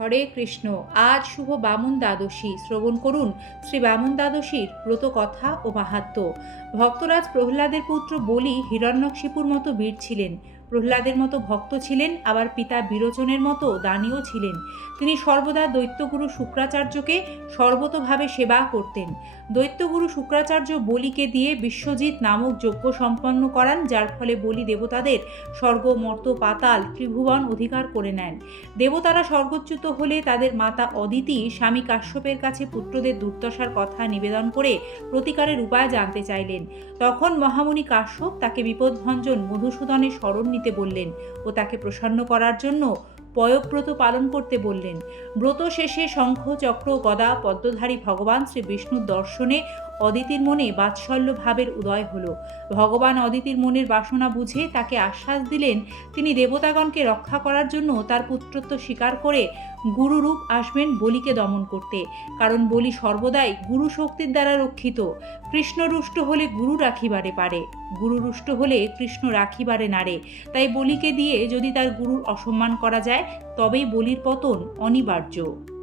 হরে কৃষ্ণ, আজ শুভ বামুন দ্বাদশী। শ্রবণ করুন শ্রী বামুন দ্বাদশীর ব্রত কথা ও মাহাত্ম। ভক্তরাজ প্রহ্লাদের পুত্র বলি হিরণ্যকশিপুর মতো বীর ছিলেন। প্রহ্লাদের মতো ভক্ত ছিলেন, আবার পিতা বিরোচনের মতো দানীয় ছিলেন। তিনি সর্বদা দৈত্যগুরু শুক্রাচার্যকে সর্বতভাবে সেবা করতেন। দৈত্যগুরু শুক্রাচার্য বলিকে দিয়ে বিশ্বজিৎ নামক যজ্ঞ সম্পন্ন করান, যার ফলে বলি দেবতাদের স্বর্গ, মর্ত, পাতাল, ত্রিভুবন অধিকার করে নেন। দেবতারা স্বর্গচ্যুত হলে তাদের মাতা অদিতি স্বামী কাশ্যপের কাছে পুত্রদের দুর্দশার কথা নিবেদন করে প্রতিকারের উপায় জানতে চাইলেন। তখন মহামুনি কাশ্যপ তাকে বিপদভঞ্জন মধুসূদনের স্মরণ নিতে বললেন ও তাকে প্রসন্ন করার জন্য পয়ব্রত পালন করতে বললেন। ব্রত শেষে শঙ্খ চক্র গদা পদ্মধারী ভগবান শ্রী বিষ্ণুর দর্শনে অদিতির মনে বাৎসল্য ভাবের উদয় হলো। ভগবান অদিতির মনের বাসনা বুঝে তাকে আশ্বাস দিলেন, তিনি দেবতাগণকে রক্ষা করার জন্য তার পুত্রত্ব স্বীকার করে গুরুরূপ আসবেন বলিকে দমন করতে। কারণ বলি সর্বদাই গুরু শক্তির দ্বারা রক্ষিত। কৃষ্ণ রুষ্ট হলে গুরু রাখিবারে পারে। গুরু রুষ্ট হলে কৃষ্ণ রাখিবারে নারে। তাই বলিকে দিয়ে যদি তার গুরুর অসম্মান করা যায়, তবেই বলির পতন অনিবার্য।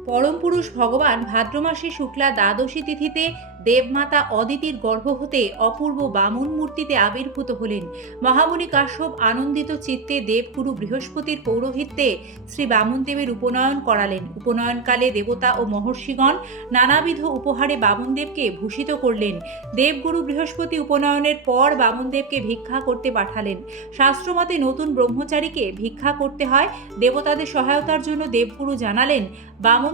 পরম পুরুষ ভগবান ভাদ্র মাসে শুক্লা দ্বাদশী তিথিতে দেবমাতা অদিতির গর্ভ হতে অপূর্ব বামন মূর্তিতে আবির্ভূত হলেন। মহামুনি কাশ্যপ আনন্দিত চিত্তে দেবগুরু বৃহস্পতির পৌরোহিত্যে শ্রী বামনদেবের উপনয়ন করালেন। উপনয়নকালে দেবতা ও মহর্ষিগণ নানাবিধ উপহারে বামনদেবকে ভূষিত করলেন। দেবগুরু বৃহস্পতি উপনয়নের পর বামনদেবকে ভিক্ষা করতে পাঠালেন। শাস্ত্রমতে নতুন ব্রহ্মচারীকে ভিক্ষা করতে হয়। দেবতাদের সহায়তার জন্য দেবগুরু জানালেন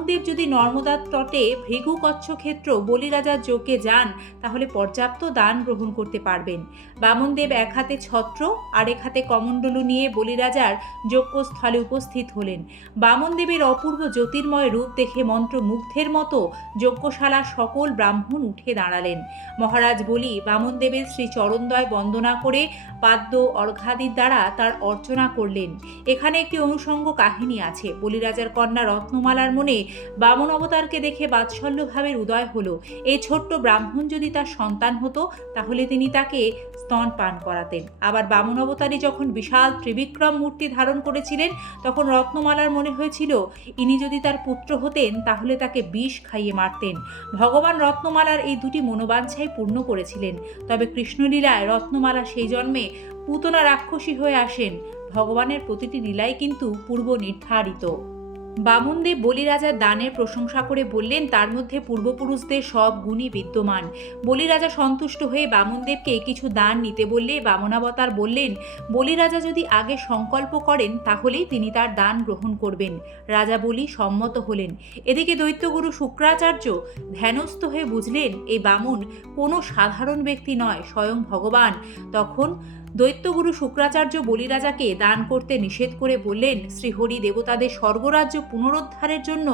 বামনদেব যদি নর্মদার তটে ভৃগু কচ্ছক্ষেত্র বলিরাজার যজ্ঞে যান, তাহলে পর্যাপ্ত দান গ্রহণ করতে পারবেন। বামনদেব এক হাতে ছত্র আর এক হাতে কমণ্ডলু নিয়ে বলিরাজার যজ্ঞস্থলে উপস্থিত হলেন। বামনদেবের অপূর্ব জ্যোতির্ময় রূপ দেখে মন্ত্রমুগ্ধের মতো যজ্ঞশালা সকল ব্রাহ্মণ উঠে দাঁড়ালেন। মহারাজ বলি, বামনদেবের শ্রী চরণদয় বন্দনা করে পাদ্য অর্ঘাদির দ্বারা তার অর্চনা করলেন। এখানে একটি অনুষঙ্গ কাহিনী আছে। বলিরাজার কন্যা রত্নমালার মনে বামন অবতারকে দেখে বাৎসল্য ভাবের উদয় হলো। এই ছোট্ট ব্রাহ্মণ যদি তার সন্তান হতো, তাহলে তিনি তাকে স্তন পান করাতেন। আবার বামন অবতারী যখন বিশাল ত্রিবিক্রম মূর্তি ধারণ করেছিলেন, তখন রত্নমালার মনে হয়েছিল, ইনি যদি তার পুত্র হতেন, তাহলে তাকে বিষ খাইয়ে মারতেন। ভগবান রত্নমালার এই দুটি মনোবাঞ্ছাই পূর্ণ করেছিলেন। তবে কৃষ্ণলীলায় রত্নমালা সেই জন্মে পুতনা রাক্ষসী হয়ে আসেন। ভগবানের প্রতিটি লীলাই কিন্তু পূর্ব নির্ধারিত। বামনদেব বলিরাজার দানের প্রশংসা করে বললেন, তার মধ্যে পূর্বপুরুষদের সব গুণই বিদ্যমান। বলিরাজা সন্তুষ্ট হয়ে বামনদেবকে কিছু দান নিতে বললে, বামনাবতার বললেন, বলিরাজা যদি আগে সংকল্প করেন, তাহলেই তিনি তার দান গ্রহণ করবেন। রাজা বলি সম্মত হলেন। এদিকে দৈত্যগুরু শুক্রাচার্য ধ্যানস্থ হয়ে বুঝলেন এই বামুন কোনো সাধারণ ব্যক্তি নয়, স্বয়ং ভগবান। তখন দৈত্যগুরু শুক্রাচার্য বলিরাজাকে দান করতে নিষেধ করে বললেন শ্রীহরি দেবতাদের স্বর্গরাজ্য পুনরুদ্ধারের জন্য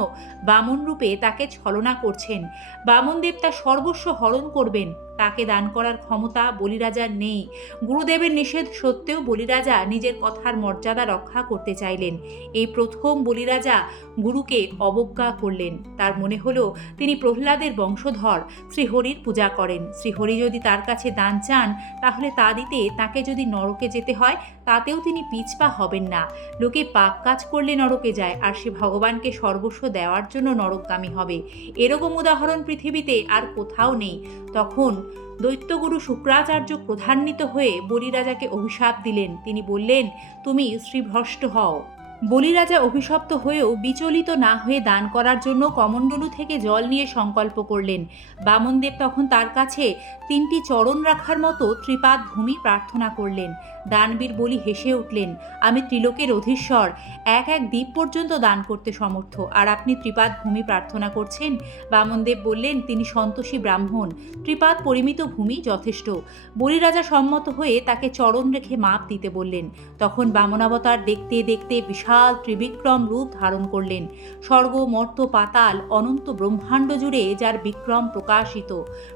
বামন রূপে তাকে ছলনা করছেন। বামনদেব তার সর্বস্ব হরণ করবেন। তাকে দান করার ক্ষমতা বলিরাজার নেই। গুরুদেবের নিষেধ সত্ত্বেও বলিরাজা নিজের কথার মর্যাদা রক্ষা করতে চাইলেন। এই প্রথম বলিরাজা গুরুকে অবজ্ঞা করলেন। তার মনে হলো তিনি প্রহ্লাদের বংশধর, শ্রীহরির পূজা করেন। শ্রীহরি যদি তার কাছে দান চান, তাহলে তা দিতে তাকে যদি নরকে যেতে হয়, তাতেও তিনি পিছপা হবেন না। লোকে পাক কাজ করলে নরকে যায়, আর সে ভগবানকে সর্বস্ব দেওয়ার জন্য নরকগামী হবে। এরকম উদাহরণ পৃথিবীতে আর কোথাও নেই। তখন দৈত্যগুরু শুক্রাচার্য ক্রধান্বিত হয়ে বলিরাজাকে অভিশাপ দিলেন। তিনি বললেন তুমি শ্রীভ্রষ্ট হও। বলিরাজা অভিশপ্ত হয়েও বিচলিত না হয়ে দান করার জন্য কমণ্ডলু থেকে জল নিয়ে সংকল্প করলেন। বামনদেব তখন তার কাছে তিনটি চরণ রাখার মতো ত্রিপাদ ভূমি প্রার্থনা করলেন। দানবীর বলি হেসে উঠলেন, আমি ত্রিলোকের অধীশ্বর। এক এক দ্বীপ পর্যন্ত দান করতে সমর্থ। আর আপনি ত্রিপাদ ভূমি প্রার্থনা করছেন? বামনদেব বললেন, তিনি সন্তোষী ব্রাহ্মণ। ত্রিপাদ পরিমিত ভূমি যথেষ্ট। বলিরাজা সম্মত হয়ে তাকে চরণ রেখে মাপ দিতে বললেন। তখন বামনাবতার দেখতে দেখতে বিশাল ত্রিবিক্রম রূপ ধারণ করলেন। স্বর্গ, মর্ত, পাতাল, অনন্ত ব্রহ্মাণ্ড জুড়ে যার বিক্রম প্রকাশিত।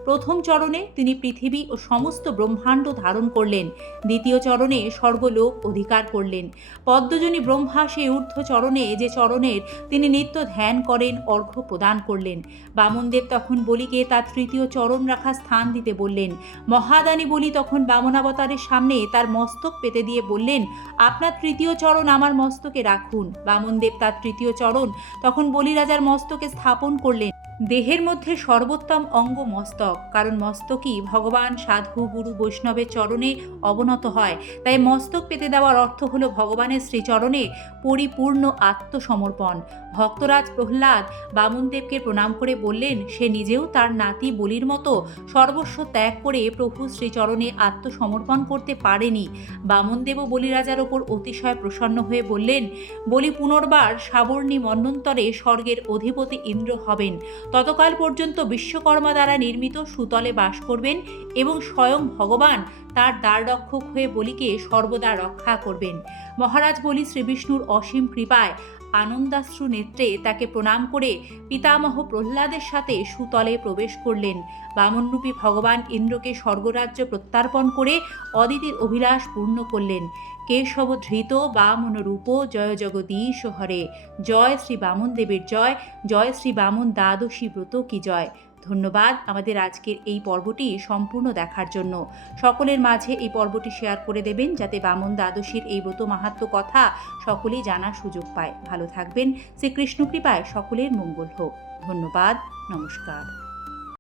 প্রথম চরণে তিনি পৃথিবী ও সমস্ত ব্রহ্মাণ্ড ধারণ করলেন। দ্বিতীয় চরণে স্বর্গলোক অধিকার করলেন। পদ্মজনী ব্রহ্মা সেই ঊর্ধ্ব চরণে যে চরণের তিনি নিত্য ধ্যান করেন, অর্ঘ্য প্রদান করলেন। বামনদেব তখন বলিকে তার তৃতীয় চরণ রাখা স্থান দিতে বললেন। মহাদানী বলি তখন বামনাবতারের সামনে তার মস্তক পেতে দিয়ে বললেন, আপনার তৃতীয় চরণ আমার মস্তকে রাখুন। বামনদেব তার তৃতীয় চরণ। তখন বলিরাজার মস্তকে স্থাপন করলেন। দেহের মধ্যে সর্বোত্তম অঙ্গ মস্তক, কারণ মস্তকই ভগবান, সাধু, গুরু বৈষ্ণবের চরণে অবনত হয়। তাই মস্তক পেতে দেওয়ার অর্থ হলো ভগবানের শ্রীচরণে পরিপূর্ণ আত্মসমর্পণ। ভক্তরাজ প্রহ্লাদ বামনদেবকে প্রণাম করে বললেন, সে নিজেও তার নাতি বলির মতো সর্বস্ব ত্যাগ করে প্রভু শ্রীচরণে আত্মসমর্পণ করতে পারেনি। বামনদেবও বলিরাজার ওপর অতিশয় প্রসন্ন হয়ে বললেন, বলি পুনর্বার সাবর্ণী মন্বন্তরে স্বর্গের অধিপতি ইন্দ্র হবেন। ততকাল পর্যন্ত বিশ্বকর্মা দ্বারা নির্মিত সুতলে বাস করবেন এবং স্বয়ং ভগবান তার দ্বাররক্ষক হয়ে বলিকে সর্বদা রক্ষা করবেন। মহারাজ বলি শ্রীবিষ্ণুর অসীম কৃপায় আনন্দাশ্রু নেত্রে তাকে প্রণাম করে পিতামহ প্রহ্লাদের সাথে সুতলে প্রবেশ করলেন। বামনরূপী ভগবান ইন্দ্রকে স্বর্গরাজ্য প্রত্যার্পণ করে অদিতির অভিলাষ পূর্ণ করলেন। কেশব ধৃত বামন বামনরূপ জয় জগদীশ হরে। জয় শ্রী বামন দেবের জয় জয় শ্রী বামন দ্বাদশী ব্রত কি জয়। ধন্যবাদ আমাদের আজকের এই পর্বটি সম্পূর্ণ দেখার জন্য। সকলের মাঝে এই পর্বটি শেয়ার করে দেবেন যাতে বামন দ্বাদশীর এই ব্রত মাহাত্ম কথা সকলেই জানার সুযোগ পায়। ভালো থাকবেন। শ্রীকৃষ্ণ কৃপায় সকলের মঙ্গল হোক। ধন্যবাদ। নমস্কার।